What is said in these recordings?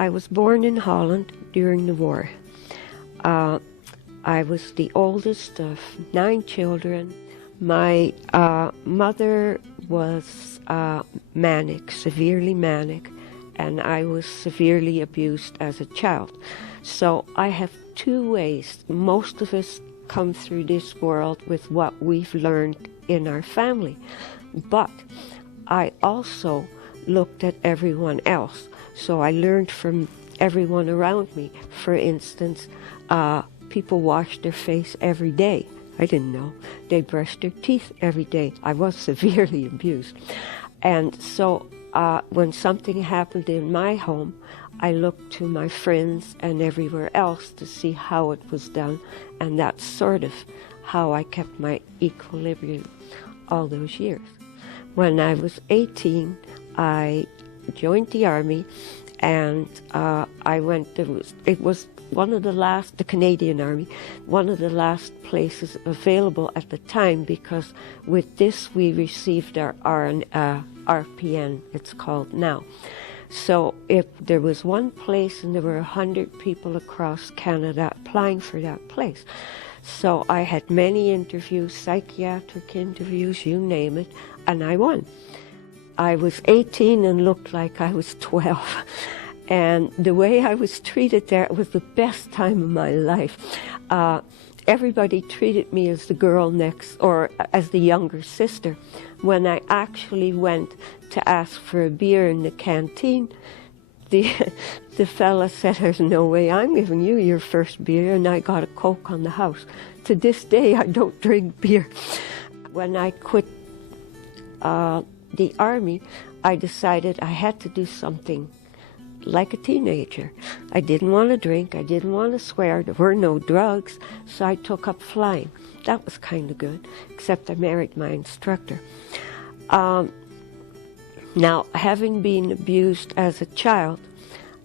I was born in Holland during the war. I was the oldest of 9 children. My mother was manic, severely manic, and I was severely abused as a child. So I have 2 ways. Most of us come through this world with what we've learned in our family. But I also looked at everyone else. So I learned from everyone around me. For instance, people wash their face every day. I didn't know. They brushed their teeth every day. I was severely abused. And so when something happened in my home, I looked to my friends and everywhere else to see how it was done. And that's sort of how I kept my equilibrium all those years. When I was 18, I joined the Army, and I went, it was one of the last, the Canadian Army, one of the last places available at the time, because with this we received our RPN, it's called now. So if there was one place and there were 100 people across Canada applying for that place. So I had many interviews, psychiatric interviews, you name it, and I won. I was 18 and looked like I was 12. And the way I was treated there, it was the best time of my life. Everybody treated me as the girl next, or as the younger sister. When I actually went to ask for a beer in the canteen, the fella said, "There's no way I'm giving you your first beer," and I got a Coke on the house. To this day, I don't drink beer. When I quit the Army, I decided I had to do something like a teenager. I didn't want to drink, I didn't want to swear, there were no drugs, so I took up flying. That was kind of good, except I married my instructor. Now, having been abused as a child,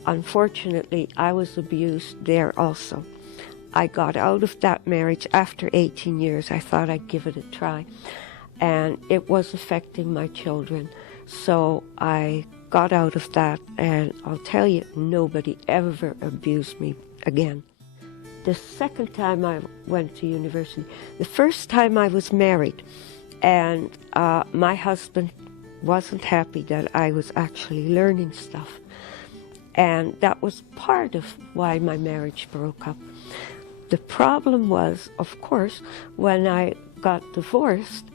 unfortunately, I was abused there also. I got out of that marriage after 18 years. I thought I'd give it a try, and it was affecting my children. So I got out of that, and I'll tell you, nobody ever abused me again. The second time I went to university, the first time I was married, and my husband wasn't happy that I was actually learning stuff. And that was part of why my marriage broke up. The problem was, of course, when I got divorced,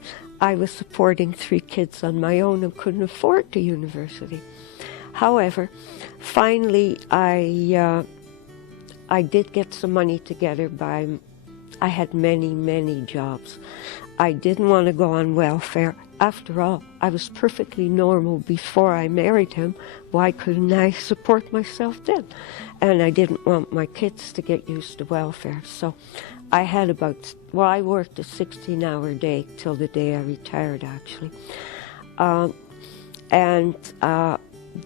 I was supporting 3 kids on my own and couldn't afford the university. However, finally I did get some money together I had many jobs. I didn't want to go on welfare. After all, I was perfectly normal before I married him. Why couldn't I support myself then? And I didn't want my kids to get used to welfare. So I had I worked a 16-hour day till the day I retired, actually.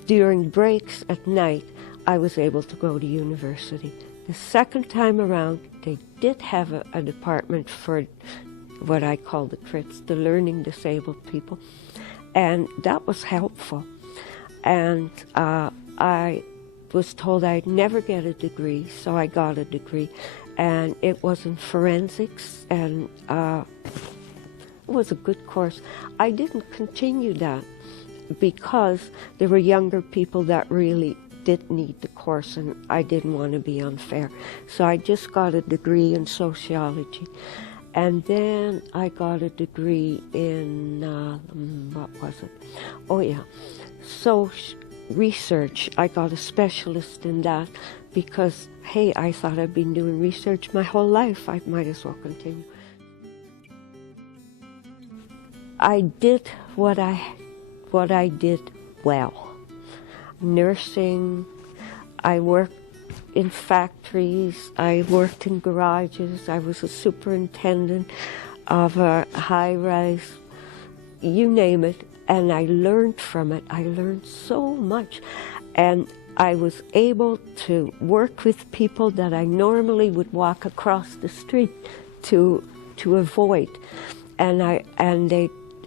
During breaks at night, I was able to go to university. The second time around, they did have a department for what I call the CRITs, the learning disabled people, and that was helpful. And I was told I'd never get a degree, so I got a degree, and it was in forensics, and it was a good course. I didn't continue that because there were younger people that really did need the course, and I didn't want to be unfair. So I just got a degree in sociology. And then I got a degree in, what was it? Oh yeah, research. I got a specialist in that because, hey, I thought I'd been doing research my whole life. I might as well continue. I did what I did well. Nursing, I worked in factories, I worked in garages, I was a superintendent of a high-rise, you name it, and I learned from it. I learned so much, and I was able to work with people that I normally would walk across the street to avoid, and I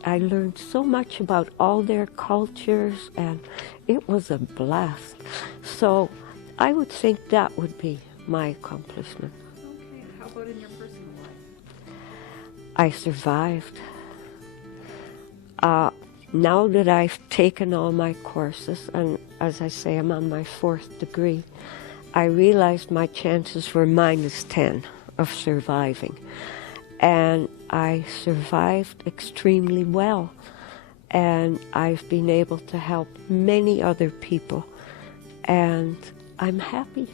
learned so much about all their cultures, and it was a blast. So I would think that would be my accomplishment. Okay, how about in your personal life? I survived. Now that I've taken all my courses, and as I say, I'm on my 4th degree, I realized my chances were -10 of surviving. And I survived extremely well. And I've been able to help many other people. And I'm happy.